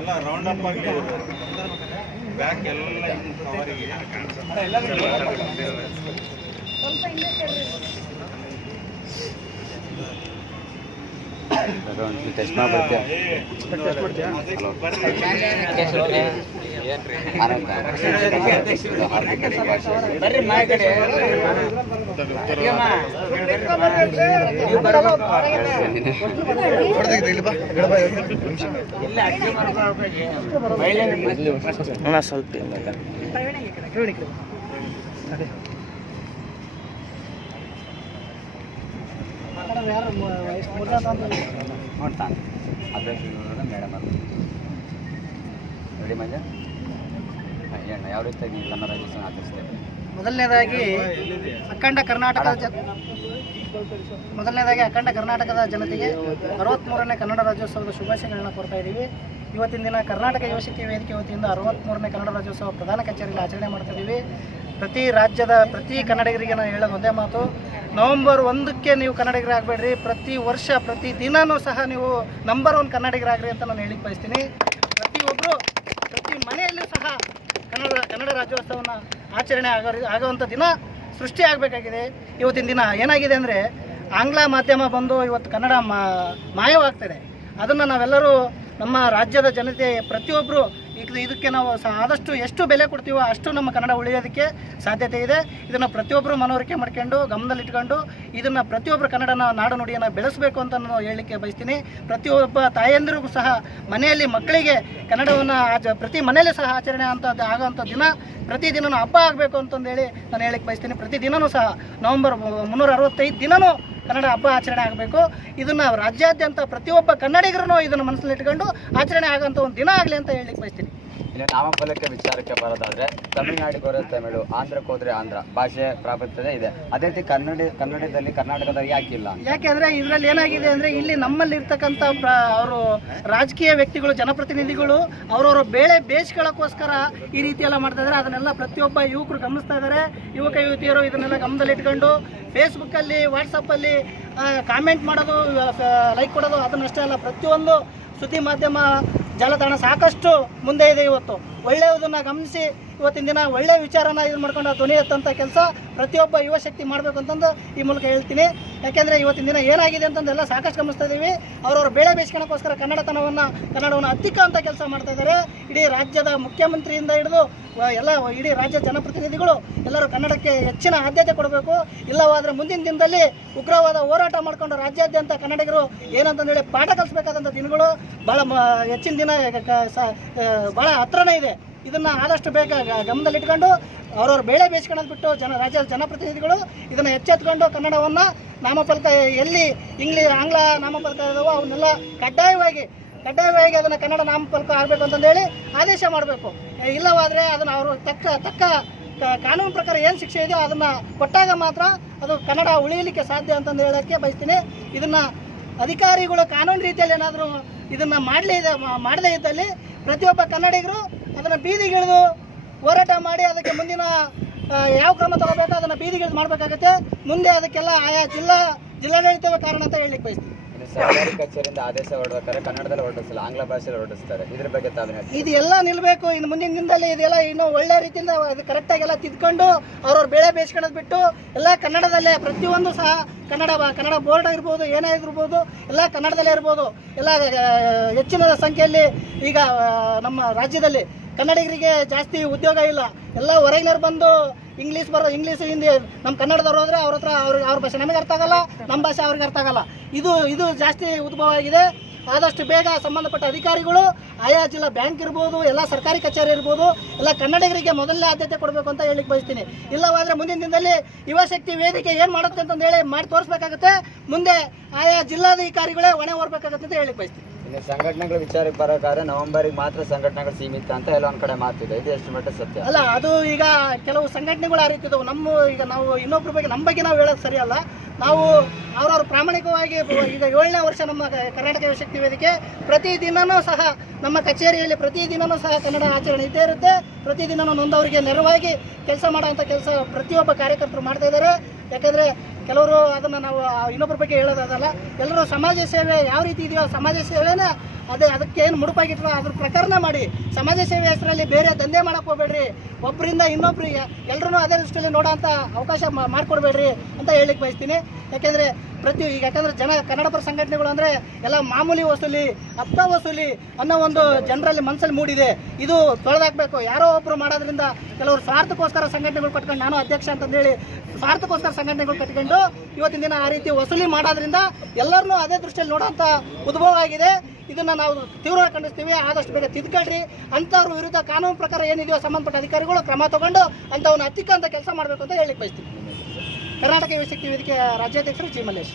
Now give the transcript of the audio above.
ಎಲ್ಲ round up ಆಗಿ back ಎಲ್ಲ ಅವರಿಗೆ ಟೆಸ್ಟ್ ಮಾಡ್ಬಿಡ್ತೀಯ ಬರ್ರಿ ಮಾ ಕಡೆ ಸ್ವಲ್ಪ ನೋಡ್ತಾನೆ ಅಭ್ಯಾಸ ಮೇಡಮ್ ಅದು ರೆಡಿ ಮಂಜ ಅಣ್ಣ ಯಾವ ರೀತಿಯಾಗಿ ನೀವು ಕನ್ನಡ ರಾಜ್ಯೋತ್ಸವ ಆಚರಿಸ್ತೇವೆ? ಮೊದಲನೇದಾಗಿ ಅಖಂಡ ಕರ್ನಾಟಕದ ಜನತೆಗೆ 63ನೇ ಕನ್ನಡ ರಾಜ್ಯೋತ್ಸವದ ಶುಭಾಶಯಗಳನ್ನ ಕೊಡ್ತಾ ಇದ್ದೀವಿ. ಇವತ್ತಿನ ದಿನ ಕರ್ನಾಟಕ ಯುವಶಕ್ತಿ ವೇದಿಕೆ ವತಿಯಿಂದ 63ನೇ ಕನ್ನಡ ರಾಜ್ಯೋತ್ಸವ ಪ್ರಧಾನ ಕಚೇರಿಯಲ್ಲಿ ಆಚರಣೆ ಮಾಡ್ತಾ ಇದ್ದೀವಿ. ಪ್ರತಿ ರಾಜ್ಯದ ಪ್ರತಿ ಕನ್ನಡಿಗರಿಗೆ ನಾನು ಹೇಳೋದು ಒಂದೇ ಮಾತು, ನವೆಂಬರ್ 1ಕ್ಕೆ ನೀವು ಕನ್ನಡಿಗರಾಗಬೇಡ್ರಿ, ಪ್ರತಿ ವರ್ಷ ಪ್ರತಿ ದಿನವೂ ಸಹ ನೀವು ನಂಬರ್ 1 ಕನ್ನಡಿಗರಾಗ್ರಿ ಅಂತ ನಾನು ಹೇಳಿಕ್ಕೆ ಬಯಸ್ತೀನಿ. ಪ್ರತಿಯೊಬ್ಬರು ಪ್ರತಿ ಮನೆಯಲ್ಲೂ ಸಹ ಕನ್ನಡ ರಾಜ್ಯೋತ್ಸವನ ಆಚರಣೆ ಆಗುವಂಥ ದಿನ ಸೃಷ್ಟಿ ಆಗಬೇಕಾಗಿದೆ. ಇವತ್ತಿನ ದಿನ ಏನಾಗಿದೆ ಅಂದರೆ ಆಂಗ್ಲ ಮಾಧ್ಯಮ ಬಂದು ಇವತ್ತು ಕನ್ನಡ ಮಾಯವಾಗ್ತದೆ. ಅದನ್ನು ನಾವೆಲ್ಲರೂ ನಮ್ಮ ರಾಜ್ಯದ ಜನತೆ ಪ್ರತಿಯೊಬ್ಬರು ಇದಕ್ಕೆ ನಾವು ಆದಷ್ಟು ಎಷ್ಟು ಬೆಲೆ ಕೊಡ್ತೀವೋ ಅಷ್ಟು ನಮ್ಮ ಕನ್ನಡ ಉಳಿಯೋದಕ್ಕೆ ಸಾಧ್ಯತೆ ಇದೆ. ಇದನ್ನು ಪ್ರತಿಯೊಬ್ಬರು ಮನವರಿಕೆ ಮಾಡ್ಕೊಂಡು ಗಮನದಲ್ಲಿಟ್ಕೊಂಡು ಇದನ್ನು ಪ್ರತಿಯೊಬ್ಬರು ಕನ್ನಡನ ನಾಡು ನುಡಿಯನ್ನು ಬೆಳೆಸಬೇಕು ಅಂತ ನಾನು ಹೇಳಲಿಕ್ಕೆ ಬಯಸ್ತೀನಿ. ಪ್ರತಿಯೊಬ್ಬ ತಾಯಂದಿರಿಗೂ ಸಹ ಮನೆಯಲ್ಲಿ ಮಕ್ಕಳಿಗೆ ಕನ್ನಡವನ್ನು ಪ್ರತಿ ಮನೆಯಲ್ಲೂ ಸಹ ಆಚರಣೆ ಆಗೋಂಥ ದಿನ ಪ್ರತಿದಿನವೂ ಹಬ್ಬ ಆಗಬೇಕು ಅಂತಂದೇಳಿ ನಾನು ಹೇಳಲಿಕ್ಕೆ ಬಯಸ್ತೀನಿ. ಪ್ರತಿದಿನವೂ ಸಹ ನವೆಂಬರ್ 365 ದಿನವೂ ಕನ್ನಡ ಹಬ್ಬ ಆಚರಣೆ ಆಗಬೇಕು. ಇದನ್ನು ರಾಜ್ಯಾದ್ಯಂತ ಪ್ರತಿಯೊಬ್ಬ ಕನ್ನಡಿಗರೂ ಇದನ್ನು ಮನಸ್ಸಲ್ಲಿ ಇಟ್ಕೊಂಡು ಆಚರಣೆ ಆಗೋಂಥ ಒಂದು ದಿನ ಆಗಲಿ ಅಂತ ಹೇಳಲಿಕ್ಕೆ ಬಯಸ್ತೀನಿ. ಇನ್ನು ನಾಮಫಲಕ್ಕೆ ವಿಚಾರಕ್ಕೆ ಬರೋದಾದರೆ ತಮಿಳುನಾಡಿಗೆ ಹೋದರೆ ತಮಿಳು, ಆಂಧ್ರಕ್ಕೆ ಹೋದರೆ ಆಂಧ್ರ ಭಾಷೆ ಪ್ರಾಬಲ್ಯತೆ ಇದೆ. ಅದೇ ರೀತಿ ಕನ್ನಡದಲ್ಲಿ ಕರ್ನಾಟಕದಲ್ಲಿ ಯಾಕಿಲ್ಲ? ಯಾಕೆಂದರೆ ಇದರಲ್ಲಿ ಏನಾಗಿದೆ ಅಂದರೆ ಇಲ್ಲಿ ನಮ್ಮಲ್ಲಿರ್ತಕ್ಕಂಥ ಅವರು ರಾಜಕೀಯ ವ್ಯಕ್ತಿಗಳು, ಜನಪ್ರತಿನಿಧಿಗಳು ಅವರವರ ಬೇಳೆ ಬೇಯಿಸ್ಕೊಳ್ಳೋಕ್ಕೋಸ್ಕರ ಈ ರೀತಿ ಎಲ್ಲ ಮಾಡ್ತಾ ಇದ್ದಾರೆ. ಅದನ್ನೆಲ್ಲ ಪ್ರತಿಯೊಬ್ಬ ಯುವಕರು ಗಮನಿಸ್ತಾ ಇದ್ದಾರೆ. ಯುವಕ ಯುವತಿಯರು ಇದನ್ನೆಲ್ಲ ಗಮನದಲ್ಲಿಟ್ಕೊಂಡು ಫೇಸ್ಬುಕ್ಕಲ್ಲಿ, ವಾಟ್ಸಪ್ಪಲ್ಲಿ ಕಾಮೆಂಟ್ ಮಾಡೋದು, ಲೈಕ್ ಕೊಡೋದು ಅದನ್ನಷ್ಟೇ ಅಲ್ಲ, ಪ್ರತಿಯೊಂದು ಸುದ್ದಿ ಮಾಧ್ಯಮ ಜಾಲತಾಣ ಸಾಕಷ್ಟು ಮುಂದೆ ಇದೆ. ಇವತ್ತು ಒಳ್ಳೆಯದನ್ನು ಗಮನಿಸಿ ಇವತ್ತಿನ ದಿನ ಒಳ್ಳೆಯ ವಿಚಾರನ ಇದು ಮಾಡ್ಕೊಂಡು ಧ್ವನಿ ಎತ್ತಂಥ ಕೆಲಸ ಪ್ರತಿಯೊಬ್ಬ ಯುವ ಶಕ್ತಿ ಮಾಡಬೇಕು ಅಂತಂದು ಈ ಮೂಲಕ ಹೇಳ್ತೀನಿ. ಯಾಕೆಂದರೆ ಇವತ್ತಿನ ದಿನ ಏನಾಗಿದೆ ಅಂತಂದೆಲ್ಲ ಸಾಕಷ್ಟು ಗಮನಿಸ್ತಾ ಇದ್ದೀವಿ. ಅವರವ್ರ ಬೇಳೆ ಬೇಯಿಸ್ಕೊಳ್ಳೋಕ್ಕೋಸ್ಕರ ಕನ್ನಡವನ್ನು ಹತ್ತಿಕ್ಕುವಂಥ ಕೆಲಸ ಮಾಡ್ತಾ ಇದ್ದಾರೆ. ಇಡೀ ರಾಜ್ಯದ ಮುಖ್ಯಮಂತ್ರಿಯಿಂದ ಹಿಡಿದು ಎಲ್ಲ ಇಡೀ ರಾಜ್ಯದ ಜನಪ್ರತಿನಿಧಿಗಳು ಎಲ್ಲರೂ ಕನ್ನಡಕ್ಕೆ ಹೆಚ್ಚಿನ ಆದ್ಯತೆ ಕೊಡಬೇಕು. ಇಲ್ಲವಾದರೆ ಮುಂದಿನ ದಿನದಲ್ಲಿ ಉಗ್ರವಾದ ಹೋರಾಟ ಮಾಡಿಕೊಂಡು ರಾಜ್ಯಾದ್ಯಂತ ಕನ್ನಡಿಗರು ಏನಂತಂದೇಳಿ ಪಾಠ ಕಲಿಸ್ಬೇಕಾದಂಥ ದಿನಗಳು ಭಾಳ ಹೆಚ್ಚಿನ ದಿನ ಭಾಳ ಹತ್ರನೇ ಇದೆ. ಇದನ್ನು ಆದಷ್ಟು ಬೇಗ ಗಮನದಲ್ಲಿಟ್ಕೊಂಡು ಅವ್ರವ್ರ ಬೇಳೆ ಬೇಯಿಸ್ಕೊಳ್ಳೋದು ಬಿಟ್ಟು ರಾಜ್ಯದ ಜನಪ್ರತಿನಿಧಿಗಳು ಇದನ್ನು ಎಚ್ಚೆತ್ಕೊಂಡು ಕನ್ನಡವನ್ನು ನಾಮಫಲಕ ಎಲ್ಲಿ ಆಂಗ್ಲ ನಾಮಫಲಕ ಇದಾವೋ ಅವನ್ನೆಲ್ಲ ಕಡ್ಡಾಯವಾಗಿ ಅದನ್ನು ಕನ್ನಡ ನಾಮಫಲಕ ಆಗಬೇಕು ಅಂತಂದೇಳಿ ಆದೇಶ ಮಾಡಬೇಕು. ಇಲ್ಲವಾದರೆ ಅದನ್ನು ಅವರು ತಕ್ಕ ಕಾನೂನು ಪ್ರಕಾರ ಏನು ಶಿಕ್ಷೆ ಇದೆಯೋ ಅದನ್ನು ಕೊಟ್ಟಾಗ ಮಾತ್ರ ಅದು ಕನ್ನಡ ಉಳಿಯಲಿಕ್ಕೆ ಸಾಧ್ಯ ಅಂತಂದು ಹೇಳೋಕ್ಕೆ ಬಯಸ್ತೀನಿ. ಇದನ್ನು ಅಧಿಕಾರಿಗಳು ಕಾನೂನು ರೀತಿಯಲ್ಲಿ ಏನಾದರೂ ಇದನ್ನು ಮಾಡದೇ ಇದ್ದಲ್ಲಿ ಪ್ರತಿಯೊಬ್ಬ ಕನ್ನಡಿಗರು ಅದನ್ನು ಬೀದಿಗಿಳಿದು ಹೋರಾಟ ಮಾಡಿ ಅದಕ್ಕೆ ಮುಂದಿನ ಯಾವ ಕ್ರಮ ತಗೋಬೇಕು ಅದನ್ನು ಬೀದಿಗಿಳಿದು ಮಾಡಬೇಕಾಗುತ್ತೆ. ಮುಂದೆ ಅದಕ್ಕೆಲ್ಲ ಆಯಾ ಜಿಲ್ಲಾಡಳಿತವೇ ಕಾರಣ ಅಂತ ಹೇಳಲಿಕ್ಕೆ ಬಯಸ್ತೀನಿ. ಸರ್ಕಾರಿ ಕಚೇರಿಯಿಂದ ಆದೇಶ ಹೊರಡ್ಬೇಕಾದ್ರೆ ಕನ್ನಡದಲ್ಲಿ ಹೊರಡಿಸಲ್ಲ, ಆಂಗ್ಲ ಭಾಷೆಯಲ್ಲಿ ಹೊರಡಿಸ್ತಾರೆ. ಇದ್ರ ಬಗ್ಗೆ ತಾವೇನು? ಇದೆಲ್ಲ ನಿಲ್ಲಬೇಕು. ಇನ್ನು ಮುಂದಿನ ದಿನದಲ್ಲಿ ಇದೆಲ್ಲ ಇನ್ನೂ ಒಳ್ಳೆ ರೀತಿಯಿಂದ ಅದು ಕರೆಕ್ಟಾಗೆಲ್ಲ ತಿದ್ಕೊಂಡು ಅವ್ರವ್ರ ಬೇಳೆ ಬೇಯಿಸ್ಕೊಳ್ಳೋದು ಬಿಟ್ಟು ಎಲ್ಲ ಕನ್ನಡದಲ್ಲೇ ಪ್ರತಿಯೊಂದು ಸಹ ಕನ್ನಡ ಬೋರ್ಡ್ ಇರ್ಬೋದು, ಏನೇ ಇರ್ಬೋದು ಎಲ್ಲ ಕನ್ನಡದಲ್ಲೇ ಇರ್ಬೋದು. ಎಲ್ಲ ಹೆಚ್ಚಿನ ಸಂಖ್ಯೆಯಲ್ಲಿ ಈಗ ನಮ್ಮ ರಾಜ್ಯದಲ್ಲಿ ಕನ್ನಡಿಗರಿಗೆ ಜಾಸ್ತಿ ಉದ್ಯೋಗ ಇಲ್ಲ. ಎಲ್ಲ ಹೊರಗಿನವ್ರು ಬಂದು ಇಂಗ್ಲೀಷ್ ಹಿಂದಿ ನಮ್ಮ ಕನ್ನಡದವ್ರು ಹೋದರೆ ಅವ್ರ ಭಾಷೆ ನಮಗೆ ಅರ್ಥ ಆಗಲ್ಲ, ನಮ್ಮ ಭಾಷೆ ಅವ್ರಿಗೆ ಅರ್ಥ ಆಗಲ್ಲ. ಇದು ಜಾಸ್ತಿ ಉದ್ಭವ ಆಗಿದೆ. ಆದಷ್ಟು ಬೇಗ ಸಂಬಂಧಪಟ್ಟ ಅಧಿಕಾರಿಗಳು ಆಯಾ ಜಿಲ್ಲಾ ಬ್ಯಾಂಕ್ ಇರ್ಬೋದು, ಎಲ್ಲ ಸರ್ಕಾರಿ ಕಚೇರಿ ಇರ್ಬೋದು, ಎಲ್ಲ ಕನ್ನಡಿಗರಿಗೆ ಮೊದಲನೇ ಆದ್ಯತೆ ಕೊಡಬೇಕು ಅಂತ ಹೇಳಿಕ್ಕೆ ಬಯಸ್ತೀನಿ. ಇಲ್ಲವಾದರೆ ಮುಂದಿನ ದಿನದಲ್ಲಿ ಯುವಶಕ್ತಿ ವೇದಿಕೆ ಏನು ಮಾಡುತ್ತೆ ಅಂತಂದು ಹೇಳಿ ಮಾಡಿ ತೋರಿಸ್ಬೇಕಾಗುತ್ತೆ. ಮುಂದೆ ಆಯಾ ಜಿಲ್ಲಾಧಿಕಾರಿಗಳೇ ಹೊಣೆ ಹೊರಬೇಕಾಗುತ್ತೆ ಅಂತ ಹೇಳಿಕ್ಕೆ ಬಯಸ್ತೀನಿ. ಇನ್ನು ಸಂಘಟನೆಗಳ ವಿಚಾರಕ್ಕೆ ಬರೋಕ್ಕಾದ್ರೆ ನವೆಂಬರಿಗೆ ಮಾತ್ರ ಸಂಘಟನೆಗಳು ಸೀಮಿತ ಅಂತ ಎಲ್ಲ ಒಂದು ಕಡೆ ಮಾತಿದೆ, ಇದು ಎಷ್ಟು ಮಟ್ಟ ಸತ್ಯ? ಅಲ್ಲ, ಅದು ಈಗ ಕೆಲವು ಸಂಘಟನೆಗಳು ಆ ರೀತಿ ಇದಾವೆ. ಈಗ ನಾವು ಇನ್ನೊಬ್ಬರ ಬಗ್ಗೆ ನಮ್ಮ ಬಗ್ಗೆ ನಾವು ಹೇಳೋದು ಸರಿಯಲ್ಲ. ನಾವು ಅವ್ರವ್ರು ಪ್ರಾಮಾಣಿಕವಾಗಿ ಈಗ 7ನೇ ವರ್ಷ ನಮ್ಮ ಕರ್ನಾಟಕ ಯುವಶಕ್ತಿ ವೇದಿಕೆ ಪ್ರತಿದಿನವೂ ಸಹ ನಮ್ಮ ಕಚೇರಿಯಲ್ಲಿ ಪ್ರತಿದಿನವೂ ಸಹ ಕನ್ನಡ ಆಚರಣೆ ಇದ್ದೇ ಇರುತ್ತೆ. ಪ್ರತಿದಿನ ನೊಂದವರಿಗೆ ನೆರವಾಗಿ ಕೆಲಸ ಮಾಡೋಂಥ ಕೆಲಸ ಪ್ರತಿಯೊಬ್ಬ ಕಾರ್ಯಕರ್ತರು ಮಾಡ್ತಾ ಇದ್ದಾರೆ. ಯಾಕಂದರೆ ಕೆಲವರು ಅದನ್ನು ನಾವು ಇನ್ನೊಬ್ಬರ ಬಗ್ಗೆ ಹೇಳೋದಲ್ಲ, ಎಲ್ಲರೂ ಸಮಾಜ ಸೇವೆ ಯಾವ ರೀತಿ ಇದೆಯೋ ಸಮಾಜ ಸೇವೆನೇ ಅದಕ್ಕೆ ಏನು ಮುಡುಪಾಗಿಟ್ಟರೋ ಅದ್ರ ಪ್ರಕಾರನ ಮಾಡಿ. ಸಮಾಜ ಸೇವೆ ಹೆಸರಲ್ಲಿ ಬೇರೆ ದಂಧೆ ಮಾಡೋಕೆ ಹೋಗ್ಬೇಡ್ರಿ. ಒಬ್ಬರಿಂದ ಇನ್ನೊಬ್ರಿಗೆ ಎಲ್ಲರೂ ಅದೇ ದೃಷ್ಟಿಯಲ್ಲಿ ನೋಡೋಂಥ ಅವಕಾಶ ಮಾಡಿಕೊಡ್ಬೇಡ್ರಿ ಅಂತ ಹೇಳಿಕ್ಕೆ ಬಯಸ್ತೀನಿ. ಯಾಕೆಂದರೆ ಯಾಕಂದರೆ ಕನ್ನಡಪರ ಸಂಘಟನೆಗಳು ಅಂದರೆ ಎಲ್ಲ ಮಾಮೂಲಿ ವಸೂಲಿ, ಹಪ್ತ ವಸೂಲಿ ಅನ್ನೋ ಒಂದು ಜನರಲ್ಲಿ ಮನಸ್ಸಲ್ಲಿ ಮೂಡಿದೆ. ಇದು ತೊಳೆದಾಕಬೇಕು. ಯಾರೋ ಒಬ್ಬರು ಮಾಡೋದ್ರಿಂದ ಕೆಲವರು ಸ್ವಾರ್ಥಕ್ಕೋಸ್ಕರ ಸಂಘಟನೆಗಳು ಕಟ್ಕೊಂಡು, ನಾನು ಅಧ್ಯಕ್ಷ ಅಂತಂದೇಳಿ ಸ್ವಾರ್ಥಕ್ಕೋಸ್ಕರ ಸಂಘಟನೆಗಳು ಕಟ್ಕೊಂಡು ಇವತ್ತಿನ ದಿನ ಆ ರೀತಿ ವಸೂಲಿ ಮಾಡೋದ್ರಿಂದ ಎಲ್ಲರನ್ನೂ ಅದೇ ದೃಷ್ಟಿಯಲ್ಲಿ ನೋಡೋಂಥ ಉದ್ಭವ ಆಗಿದೆ. ಇದನ್ನು ನಾವು ತೀವ್ರವಾಗಿ ಖಂಡಿಸ್ತೀವಿ. ಆದಷ್ಟು ಬೇಗ ತಿದ್ದುಕೊಳ್ರಿ. ಅಂಥವ್ರ ವಿರುದ್ಧ ಕಾನೂನು ಪ್ರಕಾರ ಏನಿದೆಯೋ ಸಂಬಂಧಪಟ್ಟ ಅಧಿಕಾರಿಗಳು ಕ್ರಮ ತಗೊಂಡು ಅಂಥವನ್ನ ಹತ್ತಿಕ್ಕಂಥ ಕೆಲಸ ಮಾಡಬೇಕು ಅಂತ ಹೇಳಿಕ್ಕೆ ಬಯಸ್ತೀವಿ. ಕರ್ನಾಟಕ ಯುವಶಕ್ತಿ ವೇದಿಕೆ ರಾಜ್ಯಾಧ್ಯಕ್ಷರು ಜಿ ಮಲ್ಲೇಶ್.